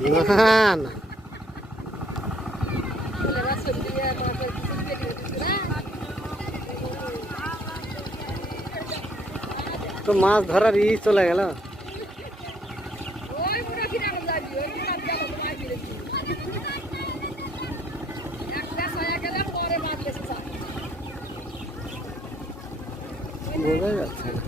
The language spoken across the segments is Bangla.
না না তো মাছ ধরার ই চলে গেল বোঝা যাচ্ছে না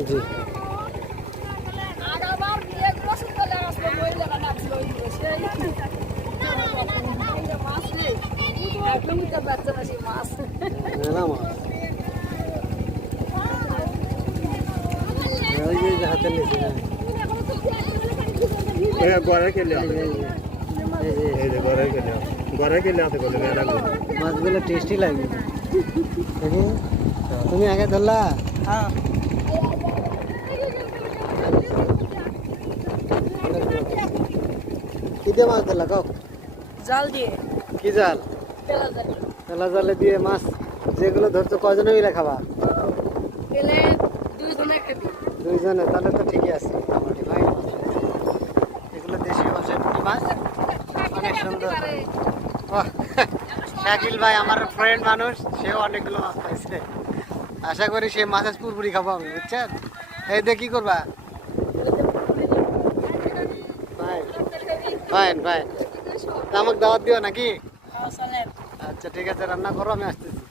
জি। হ্যাঁ। কেলে ঘরে কেলে ঘরে কেলে হাতে করলে মাছগুলো টেস্টি লাগবে তুমি আগে ধরলা? হ্যাঁ। কি মাছ ধরলা কাউ জাল দিয়ে। কি জাল? তেলা জালে। দিয়ে মাছ যেগুলো ধরছো কজনে মিলে খাবা? দুইজনে তাহলে তো ঠিকই আছে মোটামুটি ভাই। এগুলো দেশি মাছের পুঁটি মাছ অনেক সুন্দর। শাকিল ভাই আমার ফ্রেন্ড মানুষ সেও অনেকগুলো মাছ পাইছে। আশা করি সে মাছের পুরপুরি খাব আমি বুঝছেন? এই দিয়ে কি করবা ফাইন ফাইন ফাইন আমাকে দাওয়াত দিও নাকি? হ্যাঁ আচ্ছা ঠিক আছে রান্না করো আমি আসতেছি।